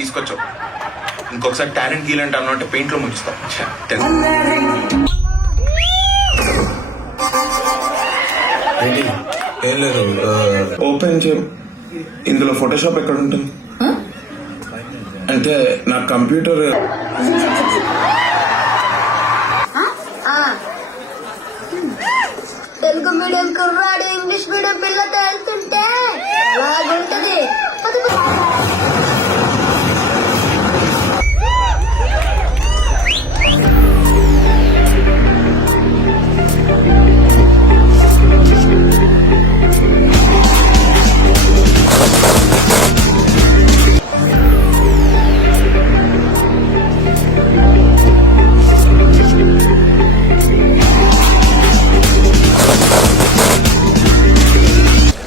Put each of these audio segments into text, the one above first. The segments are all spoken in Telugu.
తీసుకొచ్చావు. ఇంకొకసారి టాలెంట్ గీలంటే అన్నట్టు పెయింట్ లో ముంచుతాం. ఏం లేదు, ఓపెన్ చేయం. ఇందులో ఫోటోషాప్ ఎక్కడ ఉంటుంది? అయితే నా కంప్యూటర్ తెలుగు మీడియం కుర్రాడు ఇంగ్లీష్ మీడియం పిల్లతో వెళ్తుంటే అలాగుంటది.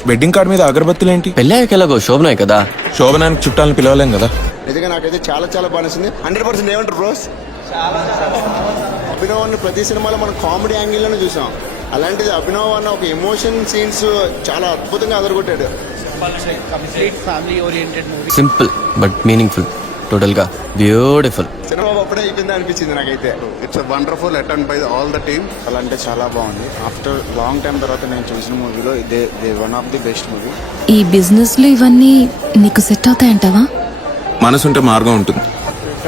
వెడ్డింగ్ కార్డ్ మీద అగరబత్తులు ఏంటి? పెళ్ళాక ఎలాగో శోభనాయ్ కదా, శోభనానికి చుట్టాలను పిలవలేం కదా. నిజంగా నాకైతే చాలా చాలా బాగా నచ్చింది. 100% ఏమంటారు బ్రోస్? అభినవ్ అన్న ప్రతి సినిమాలో మనం కామెడీ యాంగిల్లోనే చూసాం. అలాంటిది అభినవ్ అన్న ఒక ఎమోషన్ సీన్స్ చాలా అద్భుతంగా అదరగొట్టాడు. సింపుల్ బట్ మీనింగ్ఫుల్, టోటల్ గా బ్యూటిఫుల్. సినిమా అప్పుడే అయిపోయింది అనిపించింది నాకైతే. It's wonderful attempt by all the team. అలా అంటే చాలా బాగుంది. ఆఫ్టర్ లాంగ్ టైం తర్వాత నేను చూసిన మూవీలో ఇదే one of the best movie. ఈ బిజినెస్ లో ఇవన్నీ నీకు సెట్ అవుతాయంటావా? మనసుంటే మార్గం ఉంటుంది.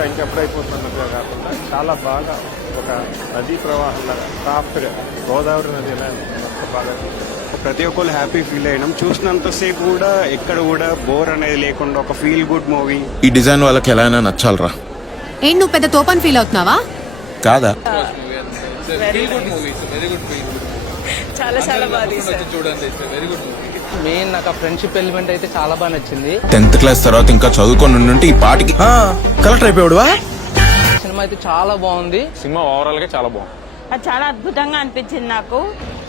ఇంకెప్పుడైపోతున్నట్టుగా కాకుండా చాలా బాగా ఒక నదీ ప్రవాహంలాగా సాఫ్ట్గా గోదావరి నది ఎలా బాగా ప్రతి ఒక్కరు హ్యాపీ ఫీల్ అయినాం. చూసినంతసేపు కూడా ఎక్కడ కూడా బోర్ అనేది లేకుండా ఒక ఫీల్ గుడ్ మూవీ. ఈ డిజైన్ వాళ్ళకి ఎలా అయినా నచ్చాలరా. ఏంటి నువ్వు పెద్ద తోపని ఫీల్ అవుతున్నావా? కాదా? చాలా చాలా బాగా మెయిన్ నాకు ఆ ఫ్రెండ్షిప్ ఎలిమెంట్ అయితే చాలా బాగా నచ్చింది. 10th క్లాస్ తర్వాత ఇంకా చదువుకొని ఉంటే ఈ పాటికి కలెక్టర్ అయిపోయాడువా. సినిమా అయితే చాలా బాగుంది. సినిమా ఓవరాల్ గా చాలా బాగుంది. అది చాలా అద్భుతంగా అనిపించింది నాకు.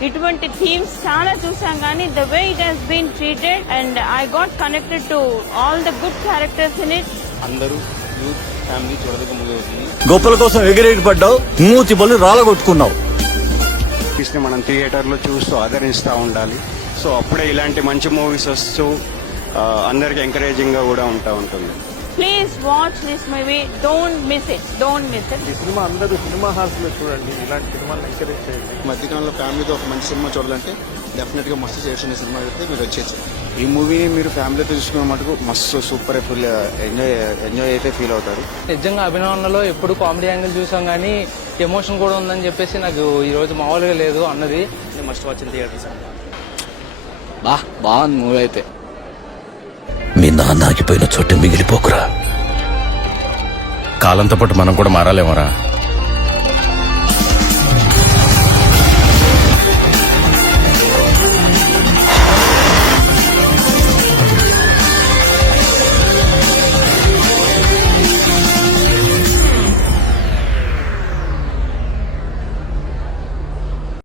ఇటువంటి థీమ్స్ చాలా చూసాం కానీ the way it has been treated and I got connected to all the good characters in it. అందరూ యూత్ ఫ్యామిలీ చూడదగ్గ మూవీ అవుతుంది. గొప్పల కోసం ఎగిరేటి పడ్డావు, మూతి బళ్ళు రాలగొట్టుకున్నావు. మనం థియేటర్ లో చూస్తూ ఆదరిస్తూ ఉండాలి. సో అప్పుడే ఇలాంటి మంచి మూవీస్ వస్తూ అందరికి ఎంకరేజింగ్ గా కూడా ఉంటుంది. Please watch this movie, don't miss it, don't miss it. ఈ సినిమా అందరూ సినిమా హాల్స్ లో చూడండి. ఇలాంటి సినిమాలను ఎంకరేజ్ చేయండి. మధ్యకాలంలో ఫ్యామిలీతో ఒక మంచి సినిమా చూడాలంటే డెఫినెట్ గా మస్తు చేసిన సినిమా అయితే మీరు వచ్చేసి ఈ మూవీని మీరు ఫ్యామిలీతో చూసుకున్న మటుకు మస్తు సూపర్ ఫుల్ ఎంజాయ్ అయితే ఫీల్ అవుతారు. నిజంగా అభినవన్నలో ఎప్పుడు కామెడీ యాంగిల్ చూసాం కానీ ఎమోషన్ కూడా ఉందని చెప్పేసి నాకు ఈ రోజు మామూలుగా లేదు అన్నది. Must watch in theatres. బాగుంది మూవీ అయితే. మీ నాన్న ఆగిపోయిన చోట మిగిలిపోకురా. కాలంతో పాటు మనం కూడా మారాలేమరా.